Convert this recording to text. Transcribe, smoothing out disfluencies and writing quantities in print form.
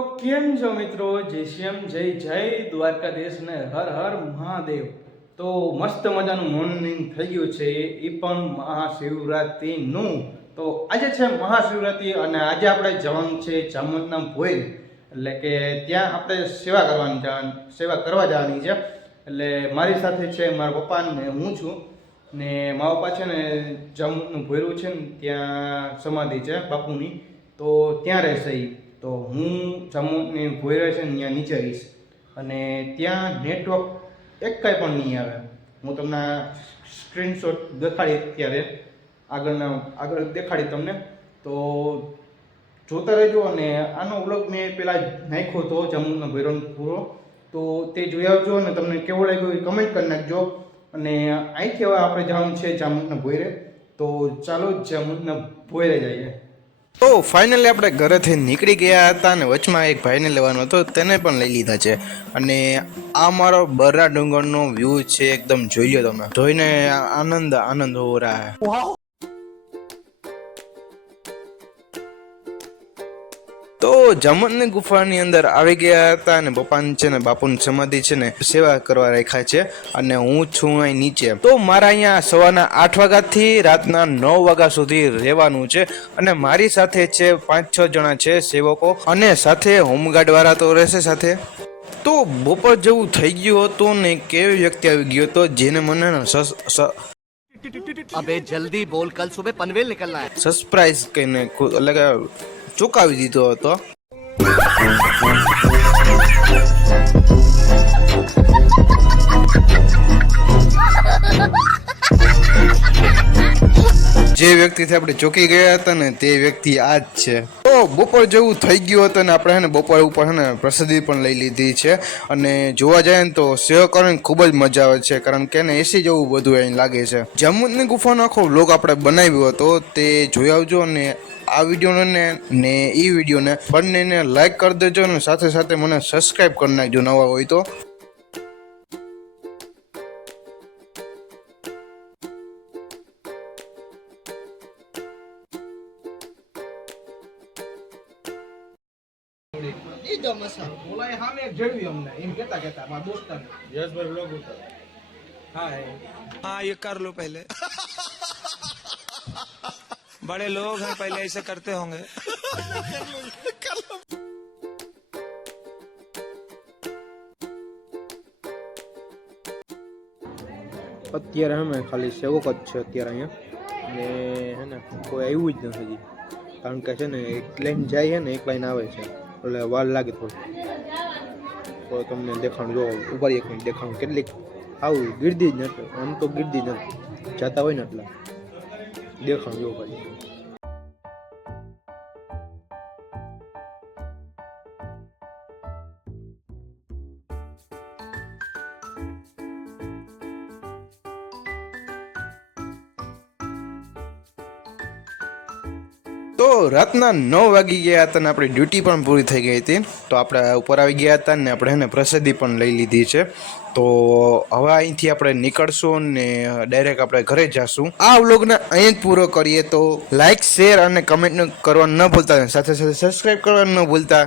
કેમ છો મિત્રો? જય શ્યામ, જય દ્વારકાધીશ ને હર હર મહાદેવ. તો મસ્ત મજાનું મોર્નિંગ થઈ ગયું છે, એ પણ મહાશિવરાત્રિનું. તો આજે છે મહાશિવરાત્રિ અને આજે આપણે જવાનું છે જામવંતના ભોયર, એટલે કે ત્યાં આપણે સેવા કરવા જવાની છે. એટલે મારી સાથે છે મારા પપ્પા ને હું છું, ને મારા પપ્પા છે ને જામવંતનું ભોયરું છે ને ત્યાં સમાધિ છે બાપુની, તો ત્યાં રહેશે એ. તો હું જામવંતની ભોયરે છે ને ત્યાં નીચે રહીશ અને ત્યાં નેટવર્ક એક કાંઈ પણ નહીં આવે. હું તમને સ્ક્રીનશોટ દેખાડી અત્યારે આગળ દેખાડી તમને, તો જોતા રહેજો. અને આનો વ્લોગ મેં પહેલાં નાખ્યો હતો જામવંતના ભોયરાનો પૂરો, તો તે જોઈ આવજો અને તમને કેવો લાગ્યો એ કમેન્ટ કરી નાખજો. અને અહીંથી હવે આપણે જવાનું છે જામવંતના ભોયરે, તો ચાલો જામવંતના ભોયરે જઈએ. તો ફાઇનલી આપણે ઘરેથી નીકળી ગયા હતા અને વચમાં એક ભાઈને લેવાનો હતો, તેને પણ લઈ લીધા છે. અને આ મારો બરડા ડુંગરનો વ્યૂ છે, એકદમ જોઈ લો તમે, જોઈને આનંદ હો રહા હે. તો જામવંતની ગુફાની અંદર આવી ગયા હતા અને પપ્પાની છે ને બાપુની સમાધિ છે ને સેવા કરવા રાખ્યા છે. અને હું છું અહીં નીચે. તો મારા અહીંયા સવારના 8 વાગ્યાથી રાતના 9 વાગ્યા સુધી રહેવાનું છે. અને મારી સાથે છે 5-6 જણા છે સેવકો, અને સાથે હોમગાર્ડ વાળા તો રહેશે સાથે. તો બપોર જેવું થઈ ગયું હતું ને કેવી વ્યક્તિ આવી ગયો હતો જેને મને अबे जल्दी बोल, कल सुबह पनवेल निकलना है. સરપ્રાઈઝ કહીને એટલે કે ચૂકાવી દીધો હતો. જે વ્યક્તિથી આપણે ચોકી ગયા હતા ને તે વ્યક્તિ આ જ છે. તો બપોર જેવું થઈ ગયું હતું ને આપણે બપોર ઉપર પ્રસાદી પણ લઈ લીધી છે. અને જોવા જાય ને તો સેવા કરવાની ખૂબ જ મજા આવે છે, કારણ કે એને એસી જેવું બધું અહીં લાગે છે. જામવંતની ગુફાનો આખો વ્લોગ આપણે બનાવ્યો હતો, તે જોઈ આવજો. અને આ વિડીયોને ને એ વિડીયોને બંનેને લાઈક કરી દેજો અને સાથે સાથે મને સબસ્ક્રાઈબ કરી નાખજો નવા હોય તો. हाँ ये कर लो पहले बड़े लोग हैं, पहले ऐसे करते होंगे. અત્યારે અમે ખાલી સેવક જ છે અત્યારે અહીંયા, ને હે ને કોઈ આવ્યું જ નથી હજી, કારણ કે છે ને એક લાઈન જાય છે ને એક લાઈન આવે છે, એટલે વાર લાગે થોડી. તો તમને દેખાણું જો ઉપર એક મિનિટ દેખાણું કેટલીક આવું ગીર્દી જ નથી, આમ તો ગીર્દી નથી જતા હોય ને એટલે દેખાણું જો ભાઈ. તો રાતના 9 વાગી ગયા હતા ને આપણી ડ્યુટી પણ પૂરી થઈ ગઈ હતી. તો આપણે ઉપર આવી ગયા હતા ને આપણે એને પ્રસાદી પણ લઈ લીધી છે. તો હવે અહીંથી આપણે નીકળશું ને ડાયરેક્ટ આપણે ઘરે જશું. આ વ્લોગને અહીં જ પૂરો કરીએ. તો લાઈક, શેર અને કમેન્ટ કરવાનું ન ભૂલતા, સાથે સાથે સબસ્ક્રાઈબ કરવાનું ન ભૂલતા.